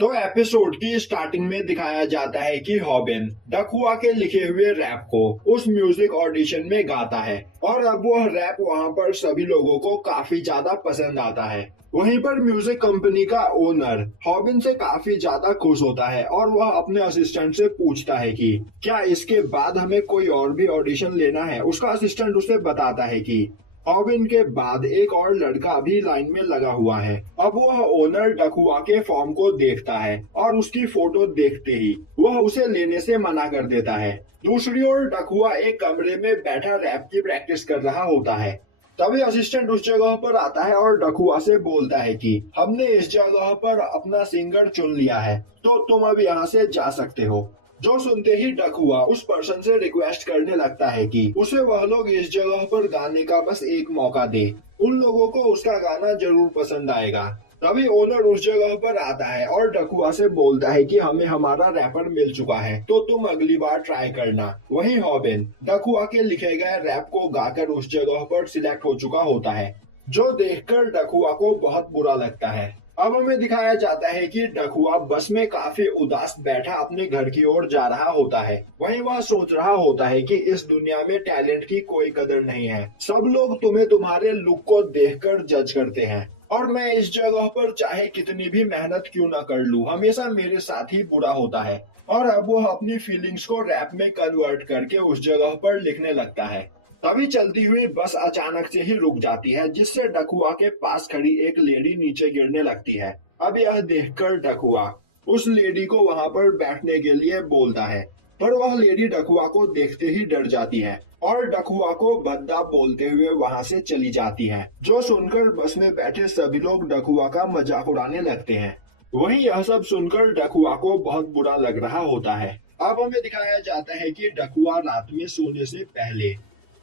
तो एपिसोड की स्टार्टिंग में दिखाया जाता है कि हॉबिन डकहुआ के लिखे हुए रैप को उस म्यूजिक ऑडिशन में गाता है और अब वह रैप वहां पर सभी लोगों को काफी ज्यादा पसंद आता है। वहीं पर म्यूजिक कंपनी का ओनर हॉबिन से काफी ज्यादा खुश होता है और वह अपने असिस्टेंट से पूछता है कि क्या इसके बाद हमें कोई और भी ऑडिशन लेना है। उसका असिस्टेंट उसे बताता है कि ऑबिन के बाद एक और लड़का भी लाइन में लगा हुआ है। अब वह ओनर डकहुआ के फॉर्म को देखता है और उसकी फोटो देखते ही वह उसे लेने से मना कर देता है। दूसरी ओर डकहुआ एक कमरे में बैठा रैप की प्रैक्टिस कर रहा होता है। तभी असिस्टेंट उस जगह पर आता है और डकहुआ से बोलता है कि हमने इस जगह पर अपना सिंगर चुन लिया है, तो तुम अब यहाँ से जा सकते हो। जो सुनते ही डकहुआ उस पर्सन से रिक्वेस्ट करने लगता है कि उसे वह लोग इस जगह पर गाने का बस एक मौका दे, उन लोगों को उसका गाना जरूर पसंद आएगा। तभी ओनर उस जगह पर आता है और डकहुआ से बोलता है कि हमें हमारा रैपर मिल चुका है, तो तुम अगली बार ट्राई करना। वहीं हॉबिन डकहुआ के लिखे गए रैप को गाकर उस जगह पर सिलेक्ट हो चुका होता है, जो देखकर डकहुआ को बहुत बुरा लगता है। अब हमें दिखाया जाता है कि डकहुआ बस में काफी उदास बैठा अपने घर की ओर जा रहा होता है। वहीं वह सोच रहा होता है कि इस दुनिया में टैलेंट की कोई कदर नहीं है, सब लोग तुम्हें तुम्हारे लुक को देखकर जज करते हैं और मैं इस जगह पर चाहे कितनी भी मेहनत क्यों न कर लूं, हमेशा मेरे साथ ही बुरा होता है। और अब वह अपनी फीलिंग्स को रैप में कन्वर्ट करके उस जगह पर लिखने लगता है। तभी चलती हुई बस अचानक से ही रुक जाती है, जिससे डकहुआ के पास खड़ी एक लेडी नीचे गिरने लगती है। अब यह देखकर डकहुआ उस लेडी को वहां पर बैठने के लिए बोलता है, पर वह लेडी डकहुआ को देखते ही डर जाती है और डकहुआ को भद्दा बोलते हुए वहां से चली जाती है। जो सुनकर बस में बैठे सभी लोग डकहुआ का मजाक उड़ाने लगते हैं। वहीं यह सब सुनकर डकहुआ को बहुत बुरा लग रहा होता है। अब हमें दिखाया जाता है कि डकहुआ रात में सोने से पहले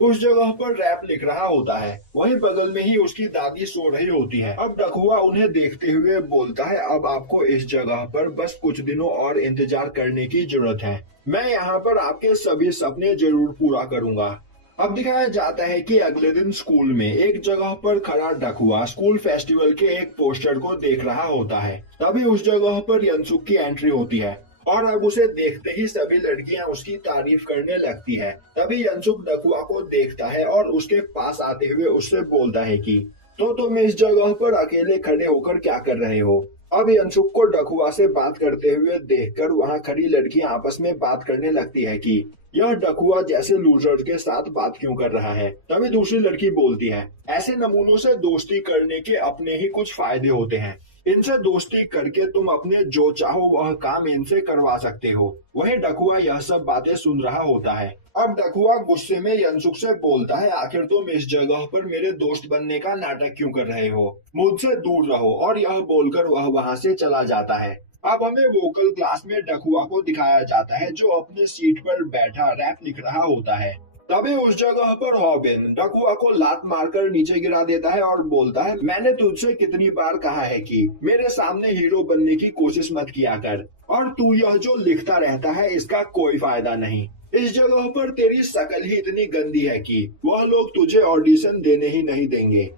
उस जगह पर रैप लिख रहा होता है। वहीं बगल में ही उसकी दादी सो रही होती है। अब डकहुआ उन्हें देखते हुए बोलता है, अब आपको इस जगह पर बस कुछ दिनों और इंतजार करने की जरूरत है, मैं यहाँ पर आपके सभी सपने जरूर पूरा करूंगा। अब दिखाया जाता है कि अगले दिन स्कूल में एक जगह पर खड़ा डकहुआ स्कूल फेस्टिवल के एक पोस्टर को देख रहा होता है। तभी उस जगह पर यनसुक की एंट्री होती है और अब उसे देखते ही सभी लड़कियां उसकी तारीफ करने लगती है। तभी यनसुक डकहुआ को देखता है और उसके पास आते हुए उससे बोलता है कि तो तुम इस जगह पर अकेले खड़े होकर क्या कर रहे हो। अब यनसुक को डकहुआ से बात करते हुए देखकर वहां खड़ी लड़कियां आपस में बात करने लगती है कि यह डकहुआ जैसे लूजर के साथ बात क्यों कर रहा है। तभी दूसरी लड़की बोलती है, ऐसे नमूनों से दोस्ती करने के अपने ही कुछ फायदे होते हैं, इनसे दोस्ती करके तुम अपने जो चाहो वह काम इनसे करवा सकते हो। वहीं डकहुआ यह सब बातें सुन रहा होता है। अब डकहुआ गुस्से में यनसुक से बोलता है, आखिर तुम इस जगह पर मेरे दोस्त बनने का नाटक क्यों कर रहे हो, मुझसे दूर रहो। और यह बोलकर वह वहां से चला जाता है। अब हमें वोकल क्लास में डकहुआ को दिखाया जाता है, जो अपने सीट पर बैठा रैप लिख रहा होता है। तभी उस जगह पर हॉबिन डकहुआ को लात मारकर नीचे गिरा देता है और बोलता है, मैंने तुझसे कितनी बार कहा है कि मेरे सामने हीरो बनने की कोशिश मत किया कर, और तू यह जो लिखता रहता है इसका कोई फायदा नहीं। इस जगह पर तेरी शक्ल ही इतनी गंदी है कि वह लोग तुझे ऑडिशन देने ही नहीं देंगे।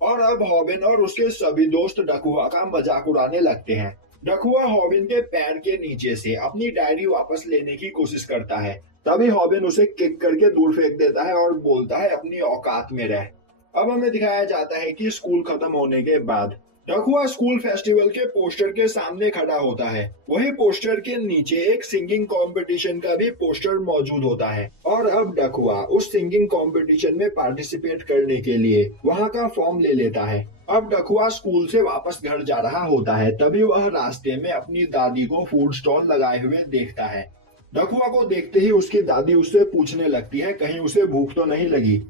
और अब हॉबिन और उसके सभी दोस्त डकहुआ का मजाक उड़ाने लगते हैं। डकहुआ हॉबिन के पैर के नीचे से अपनी डायरी वापस लेने की कोशिश करता है। तभी हॉबिन उसे किक करके दूर फेंक देता है और बोलता है, अपनी औकात में रह। अब हमें दिखाया जाता है कि स्कूल खत्म होने के बाद डकहुआ स्कूल फेस्टिवल के पोस्टर के सामने खड़ा होता है। वही पोस्टर के नीचे एक सिंगिंग कंपटीशन का भी पोस्टर मौजूद होता है और अब डकहुआ उस सिंगिंग कंपटीशन में पार्टिसिपेट करने के लिए वहां का फॉर्म ले लेता है। अब डकहुआ स्कूल से वापस घर जा रहा होता है। तभी वह रास्ते में अपनी दादी को फूड स्टॉल लगाए हुए देखता है। डकहुआ को देखते ही उसकी दादी उससे पूछने लगती है, कहीं उसे भूख तो नहीं लगी,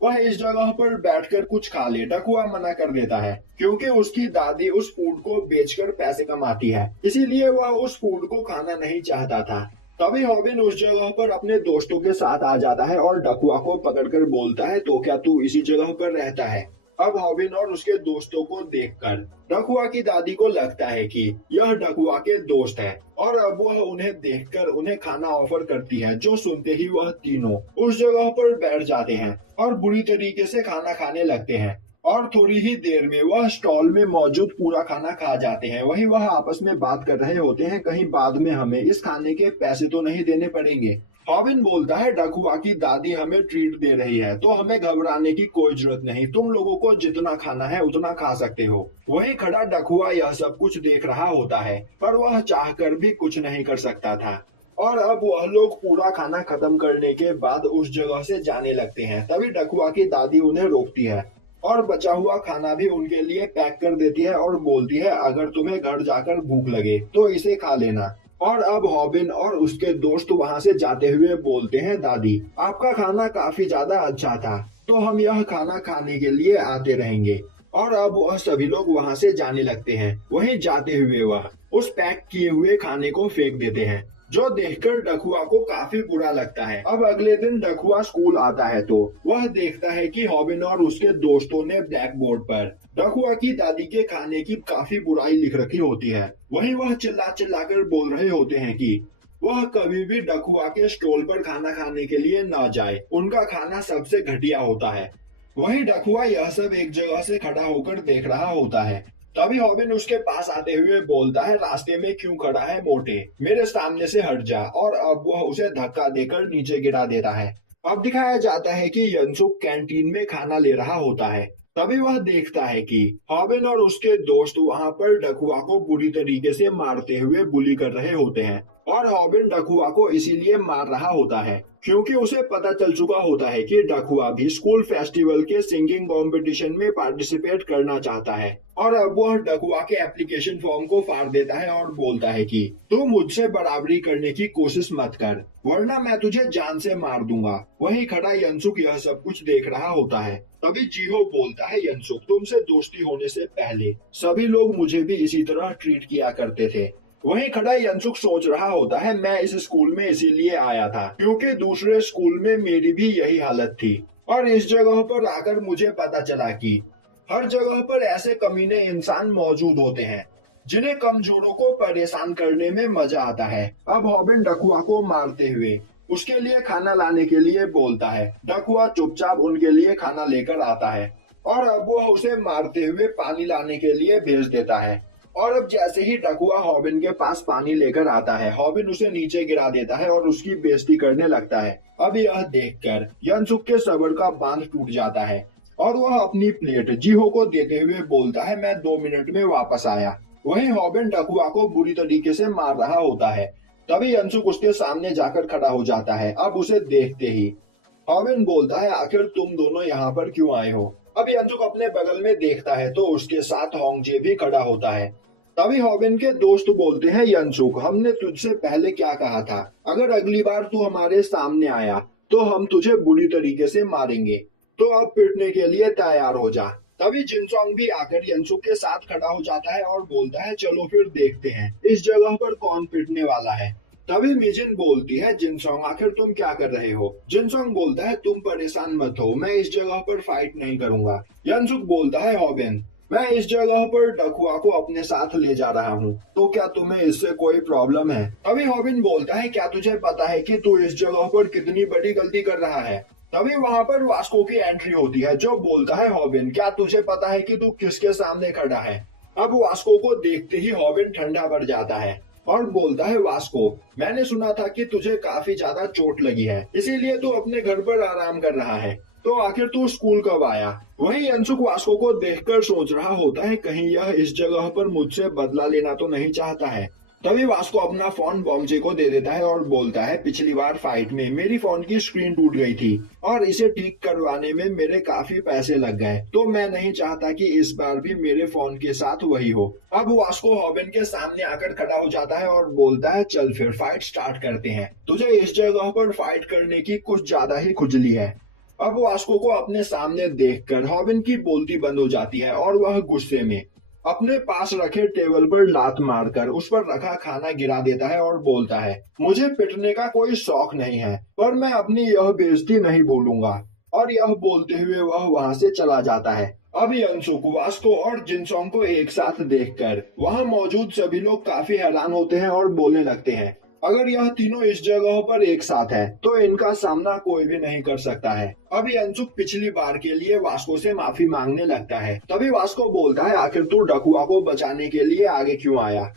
वह इस जगह पर बैठकर कुछ खा ले। डकहुआ मना कर देता है क्योंकि उसकी दादी उस फूड को बेचकर पैसे कमाती है, इसीलिए वह उस फूड को खाना नहीं चाहता था। तभी हॉबिन उस जगह पर अपने दोस्तों के साथ आ जाता है और डकहुआ को पकड़कर बोलता है, तो क्या तू इसी जगह पर रहता है। अब हॉबिन और उसके दोस्तों को देखकर डकहुआ की दादी को लगता है कि यह डकहुआ के दोस्त है और अब वह उन्हें देखकर उन्हें खाना ऑफर करती है। जो सुनते ही वह तीनों उस जगह पर बैठ जाते हैं और बुरी तरीके से खाना खाने लगते हैं। और थोड़ी ही देर में वह स्टॉल में मौजूद पूरा खाना खा जाते हैं। वहीं वह आपस में बात कर रहे होते हैं, कहीं बाद में हमें इस खाने के पैसे तो नहीं देने पड़ेंगे। रॉबिन बोलता है, डकहुआ की दादी हमें ट्रीट दे रही है तो हमें घबराने की कोई जरूरत नहीं, तुम लोगों को जितना खाना है उतना खा सकते हो। वहीं खड़ा डकहुआ यह सब कुछ देख रहा होता है, पर वह चाहकर भी कुछ नहीं कर सकता था। और अब वह लोग पूरा खाना खत्म करने के बाद उस जगह से जाने लगते हैं। तभी डकहुआ की दादी उन्हें रोकती है और बचा हुआ खाना भी उनके लिए पैक कर देती है और बोलती है, अगर तुम्हें घर जाकर भूख लगे तो इसे खा लेना। और अब रॉबिन और उसके दोस्त वहां से जाते हुए बोलते हैं, दादी आपका खाना काफी ज्यादा अच्छा था, तो हम यह खाना खाने के लिए आते रहेंगे। और अब वह सभी लोग वहां से जाने लगते हैं। वहीं जाते हुए वह उस पैक किए हुए खाने को फेंक देते हैं, जो देखकर डकहुआ को काफी बुरा लगता है। अब अगले दिन डकहुआ स्कूल आता है तो वह देखता है कि रॉबिन और उसके दोस्तों ने ब्लैक बोर्ड पर डकहुआ की दादी के खाने की काफी बुराई लिख रखी होती है। वहीं वह चिल्ला चिल्लाकर बोल रहे होते हैं कि वह कभी भी डकहुआ के स्टॉल पर खाना खाने के लिए न जाए, उनका खाना सबसे घटिया होता है। वहीं डकहुआ यह सब एक जगह से खड़ा होकर देख रहा होता है। तभी रॉबिन उसके पास आते हुए बोलता है, रास्ते में क्यों खड़ा है मोटे, मेरे सामने से हट जा। और अब वह उसे धक्का देकर नीचे गिरा देता है। अब दिखाया जाता है कि यंसुक कैंटीन में खाना ले रहा होता है। तभी वह देखता है कि रॉबिन और उसके दोस्त वहां पर डकहुआ को बुरी तरीके से मारते हुए बुली कर रहे होते हैं। और रॉबिन डकहुआ को इसीलिए मार रहा होता है क्योंकि उसे पता चल चुका होता है कि डकहुआ भी स्कूल फेस्टिवल के सिंगिंग कंपटीशन में पार्टिसिपेट करना चाहता है। और अब वह डकहुआ के एप्लीकेशन फॉर्म को फाड़ देता है और बोलता है कि तू मुझसे बराबरी करने की कोशिश मत कर, वरना मैं तुझे जान से मार दूंगा। वहीं खड़ा यंसुक यह सब कुछ देख रहा होता है। तभी जीहो बोलता है, यंसुक तुमसे दोस्ती होने से पहले सभी लोग मुझे भी इसी तरह ट्रीट किया करते थे। वहीं खड़ा यंसुक सोच रहा होता है, मैं इस स्कूल में इसीलिए आया था क्योंकि दूसरे स्कूल में मेरी भी यही हालत थी, और इस जगह पर आकर मुझे पता चला कि हर जगह पर ऐसे कमीने इंसान मौजूद होते हैं जिन्हें कमजोरों को परेशान करने में मजा आता है। अब रॉबिन डकहुआ को मारते हुए उसके लिए खाना लाने के लिए बोलता है। डकहुआ चुपचाप उनके लिए खाना लेकर आता है और अब वह उसे मारते हुए पानी लाने के लिए भेज देता है। और अब जैसे ही डकहुआ रॉबिन के पास पानी लेकर आता है, रॉबिन उसे नीचे गिरा देता है और उसकी बेइज्जती करने लगता है। अब यह देखकर यंसुक के सब्र का बांध टूट जाता है और वह अपनी प्लेट जीहो को देते हुए बोलता है, मैं 2 मिनट में वापस आया। वहीं रॉबिन डकहुआ को बुरी तरीके से मार रहा होता है। तभी यंसुक उसके सामने जाकर खड़ा हो जाता है। अब उसे देखते ही रॉबिन बोलता है, आखिर तुम दोनों यहाँ पर क्यों आए हो। अब यंसुक अपने बगल में देखता है तो उसके साथ होंगजे भी खड़ा होता है। तभी रॉबिन के दोस्त बोलते हैं, यंसुक हमने तुझसे पहले क्या कहा था, अगर अगली बार तू हमारे सामने आया तो हम तुझे बुरी तरीके से मारेंगे, तो अब पिटने के लिए तैयार हो जा। तभी जिनसोंग भी आकर यंसुक के साथ खड़ा हो जाता है और बोलता है, चलो फिर देखते हैं इस जगह पर कौन पिटने वाला है। तभी मिजिन बोलती है, जिनसोंग आखिर तुम क्या कर रहे हो। जिनसोंग बोलता है, तुम परेशान मत हो, मैं इस जगह पर फाइट नहीं करूंगा। यंसुक बोलता है, रॉबिन मैं इस जगह पर डकहुआ को अपने साथ ले जा रहा हूँ, तो क्या तुम्हें इससे कोई प्रॉब्लम है। तभी रॉबिन बोलता है, क्या तुझे पता है कि तू इस जगह पर कितनी बड़ी गलती कर रहा है। तभी वहाँ पर वास्को की एंट्री होती है जो बोलता है, रॉबिन क्या तुझे पता है कि तू किसके सामने खड़ा है। अब वास्को को देखते ही रॉबिन ठंडा पड़ जाता है और बोलता है, वास्को मैंने सुना था कि तुझे काफी ज्यादा चोट लगी है, इसीलिए तू अपने घर पर आराम कर रहा है, तो आखिर तू स्कूल कब आया। वहीं यंसुक वास्को को देखकर सोच रहा होता है, कहीं यह इस जगह पर मुझसे बदला लेना तो नहीं चाहता है। तभी वास्को अपना फोन बॉम्बे को दे देता है और बोलता है, पिछली बार फाइट में मेरी फोन की स्क्रीन टूट गई थी और इसे ठीक करवाने में मेरे काफी पैसे लग गए, तो मैं नहीं चाहता कि इस बार भी मेरे फोन के साथ वही हो। अब वास्को रॉबिन के सामने आकर खड़ा हो जाता है और बोलता है, चल फिर फाइट स्टार्ट करते हैं, तुझे इस जगह पर फाइट करने की कुछ ज्यादा ही खुजली है। अब वास्को को अपने सामने देखकर रॉबिन की बोलती बंद हो जाती है और वह गुस्से में अपने पास रखे टेबल पर लात मारकर उस पर रखा खाना गिरा देता है और बोलता है, मुझे पिटने का कोई शौक नहीं है, पर मैं अपनी यह बेइज्जती नहीं भूलूंगा। और यह बोलते हुए वह वहां से चला जाता है। अब यंसुक वास्को और जिनसोंग को एक साथ देखकर वहां मौजूद सभी लोग काफी हैरान होते हैं और बोलने लगते हैं, अगर यह तीनों इस जगह पर एक साथ है तो इनका सामना कोई भी नहीं कर सकता है। अब यंसुक पिछली बार के लिए वास्को से माफी मांगने लगता है। तभी वास्को बोलता है, आखिर तू डकुआ को बचाने के लिए आगे क्यों आया?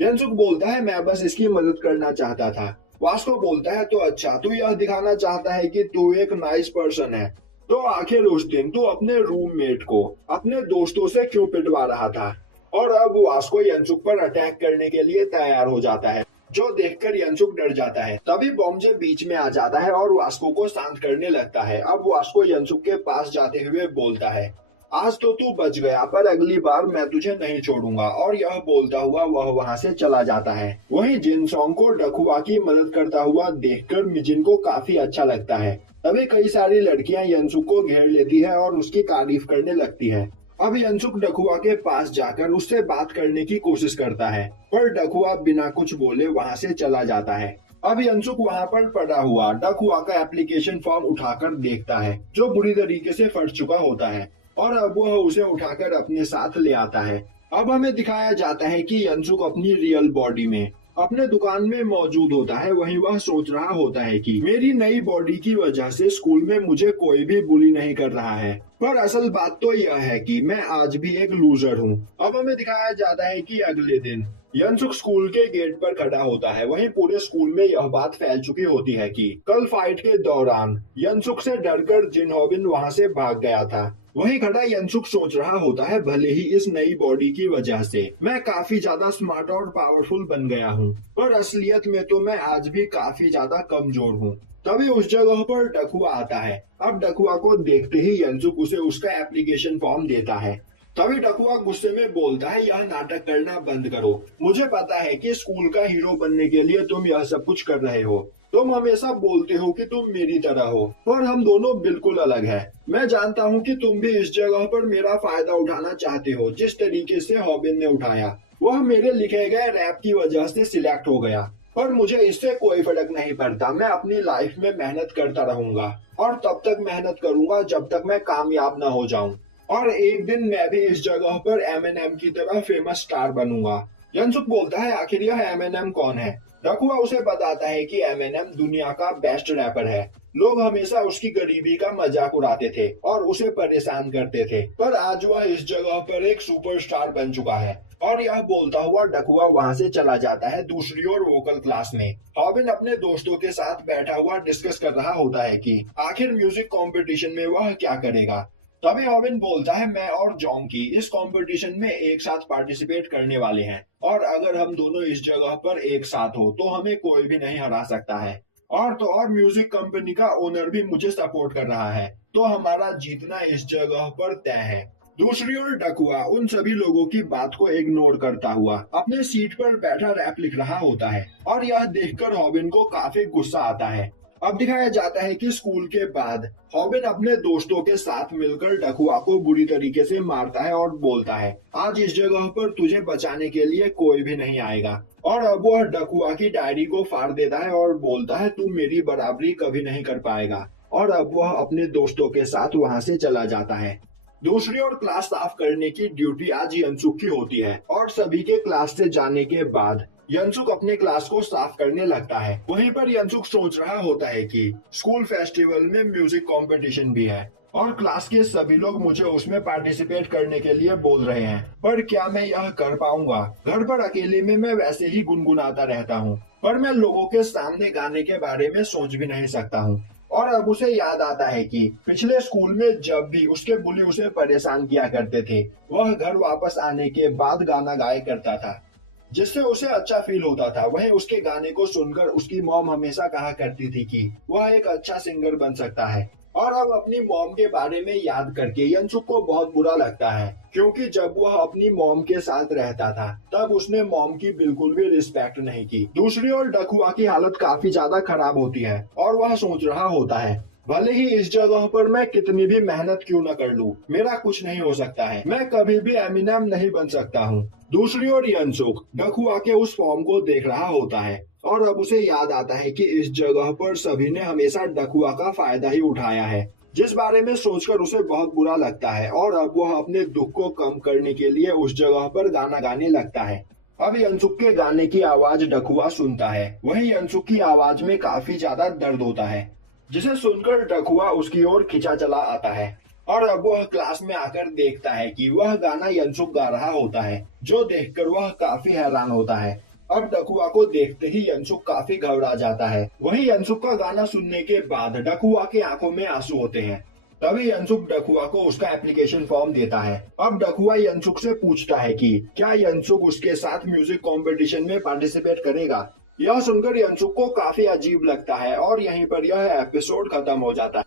यंसुक बोलता है, मैं बस इसकी मदद करना चाहता था। वास्को बोलता है, तो अच्छा, तू यह दिखाना चाहता है कि तू एक नाइस पर्सन है। तो आखिर उस दिन तू अपने रूममेट को अपने दोस्तों से क्यों पिटवा रहा था? और अब वास्को यंसुक पर अटैक करने के लिए तैयार हो जाता है, जो देखकर यंसुक डर जाता है। तभी बॉम्जे बीच में आ जाता है और वास्को को शांत करने लगता है। अब वास्को यंसुक के पास जाते हुए बोलता है, आज तो तू बच गया, पर अगली बार मैं तुझे नहीं छोड़ूंगा। और यह बोलता हुआ वह वहां से चला जाता है। वहीं जिनसोंग को डकुआ की मदद करता हुआ देखकर मिजिन को काफी अच्छा लगता है। तभी कई सारी लड़कियां यंसुक को घेर लेती है और उसकी तारीफ करने लगती है। अब यंसुक डकुआ के पास जाकर उससे बात करने की कोशिश करता है, पर डकुआ बिना कुछ बोले वहां से चला जाता है। अब यंसुक वहां पर पड़ा हुआ डकुआ का एप्लीकेशन फॉर्म उठाकर देखता है, जो बुरी तरीके से फट चुका होता है, और अब वह उसे उठाकर अपने साथ ले आता है। अब हमें दिखाया जाता है कि यंसुक अपनी रियल बॉडी में अपने दुकान में मौजूद होता है। वहीं वह सोच रहा होता है कि मेरी नई बॉडी की वजह से स्कूल में मुझे कोई भी बुली नहीं कर रहा है, पर असल बात तो यह है कि मैं आज भी एक लूजर हूँ। अब हमें दिखाया जाता है कि अगले दिन यंसुक स्कूल के गेट पर खड़ा होता है। वहीं पूरे स्कूल में यह बात फैल चुकी होती है कि कल फाइट के दौरान यंसुक से डरकर जिन होबिन वहां से भाग गया था। वहीं खड़ा यंसुक सोच रहा होता है, भले ही इस नई बॉडी की वजह से मैं काफी ज्यादा स्मार्ट और पावरफुल बन गया हूँ, पर असलियत में तो मैं आज भी काफी ज्यादा कमजोर हूँ। तभी उस जगह पर डकुआ आता है। अब डकुआ को देखते ही यंसुक उसे उसका एप्लीकेशन फॉर्म देता है। तभी डकुआ गुस्से में बोलता है, यह नाटक करना बंद करो। मुझे पता है कि स्कूल का हीरो बनने के लिए तुम यह सब कुछ कर रहे हो। तुम हमेशा बोलते हो कि तुम मेरी तरह हो, पर हम दोनों बिल्कुल अलग हैं। मैं जानता हूँ कि तुम भी इस जगह पर मेरा फायदा उठाना चाहते हो। जिस तरीके से हॉबिन ने उठाया, वह मेरे लिखे गए रैप की वजह से सिलेक्ट हो गया, पर मुझे इससे कोई फर्क नहीं पड़ता। मैं अपनी लाइफ में मेहनत करता रहूंगा और तब तक मेहनत करूंगा जब तक मैं कामयाब न हो जाऊं, और एक दिन मैं भी इस जगह पर एमएनएम की तरह फेमस स्टार बनूंगा। यंसुक बोलता है, आखिर यह एमएनएम कौन है? डकुआ उसे बताता है कि एमएनएम दुनिया का बेस्ट रैपर है। लोग हमेशा उसकी गरीबी का मजाक उड़ाते थे और उसे परेशान करते थे, पर आज वह इस जगह पर एक सुपरस्टार बन चुका है। और यह बोलता हुआ डकुआ वहां से चला जाता है दूसरी ओर वोकल क्लास में। हॉबिन अपने दोस्तों के साथ बैठा हुआ डिस्कस कर रहा होता है कि आखिर म्यूजिक कंपटीशन में वह क्या करेगा। तभी हॉबिन बोलता है, मैं और जॉन्की इस कंपटीशन में एक साथ पार्टिसिपेट करने वाले हैं, और अगर हम दोनों इस जगह पर एक साथ हो तो हमें कोई भी नहीं हरा सकता है। और तो और म्यूजिक कंपनी का ओनर भी मुझे सपोर्ट कर रहा है, तो हमारा जीतना इस जगह पर तय है। दूसरी ओर डकुआ उन सभी लोगों की बात को इग्नोर करता हुआ अपने सीट पर बैठा रैप लिख रहा होता है, और यह देखकर हॉबिन को काफी गुस्सा आता है। अब दिखाया जाता है कि स्कूल के बाद हॉबिन अपने दोस्तों के साथ मिलकर डकुआ को बुरी तरीके से मारता है और बोलता है, आज इस जगह पर तुझे बचाने के लिए कोई भी नहीं आएगा। और अब वह डकुआ की डायरी को फाड़ देता है और बोलता है, तू मेरी बराबरी कभी नहीं कर पाएगा। और अब वह अपने दोस्तों के साथ वहां से चला जाता है। दूसरी ओर क्लास साफ करने की ड्यूटी आज यंसुक की होती है, और सभी के क्लास से जाने के बाद यंसुक अपने क्लास को साफ करने लगता है। वहीं पर यंसुक सोच रहा होता है कि स्कूल फेस्टिवल में म्यूजिक कंपटीशन भी है और क्लास के सभी लोग मुझे उसमें पार्टिसिपेट करने के लिए बोल रहे हैं, पर क्या मैं यह कर पाऊंगा? घर पर अकेले में मैं वैसे ही गुनगुनाता रहता हूँ, पर मैं लोगों के सामने गाने के बारे में सोच भी नहीं सकता हूँ। और अब उसे याद आता है कि पिछले स्कूल में जब भी उसके बुली उसे परेशान किया करते थे, वह घर वापस आने के बाद गाना गाया करता था, जिससे उसे अच्छा फील होता था। वहीं उसके गाने को सुनकर उसकी मॉम हमेशा कहा करती थी कि वह एक अच्छा सिंगर बन सकता है। और अब अपनी मॉम के बारे में याद करके यंसुक को बहुत बुरा लगता है, क्योंकि जब वह अपनी मॉम के साथ रहता था तब उसने मॉम की बिल्कुल भी रिस्पेक्ट नहीं की। दूसरी ओर डकुआ की हालत काफी ज्यादा खराब होती है और वह सोच रहा होता है, भले ही इस जगह पर मैं कितनी भी मेहनत क्यों न कर लूं, मेरा कुछ नहीं हो सकता है, मैं कभी भी एमिनेम नहीं बन सकता हूँ। दूसरी ओर यंसुक डकुआ के उस फॉर्म को देख रहा होता है और अब उसे याद आता है कि इस जगह पर सभी ने हमेशा डकुआ का फायदा ही उठाया है, जिस बारे में सोचकर उसे बहुत बुरा लगता है। और अब वह अपने दुख को कम करने के लिए उस जगह पर गाना गाने लगता है। अब यनसुक के गाने की आवाज डकुआ सुनता है। वहीं यनसुक की आवाज में काफी ज्यादा दर्द होता है, जिसे सुनकर डकुआ उसकी ओर खिंचा चला आता है। और अब वह क्लास में आकर देखता है कि वह गाना यनसुक गा रहा होता है, जो देखकर वह काफी हैरान होता है। अब डकुआ को देखते ही यनसुक काफी घबरा जाता है। वहीं यनसुक का गाना सुनने के बाद डकुआ की आंखों में आंसू होते हैं। तभी यनसुक डकुआ को उसका एप्लीकेशन फॉर्म देता है। अब डकुआ यनसुक से पूछता है कि क्या यनसुक उसके साथ म्यूजिक कंपटीशन में पार्टिसिपेट करेगा। यह सुनकर यनसुक को काफी अजीब लगता है और यहीं पर यह एपिसोड खत्म हो जाता है।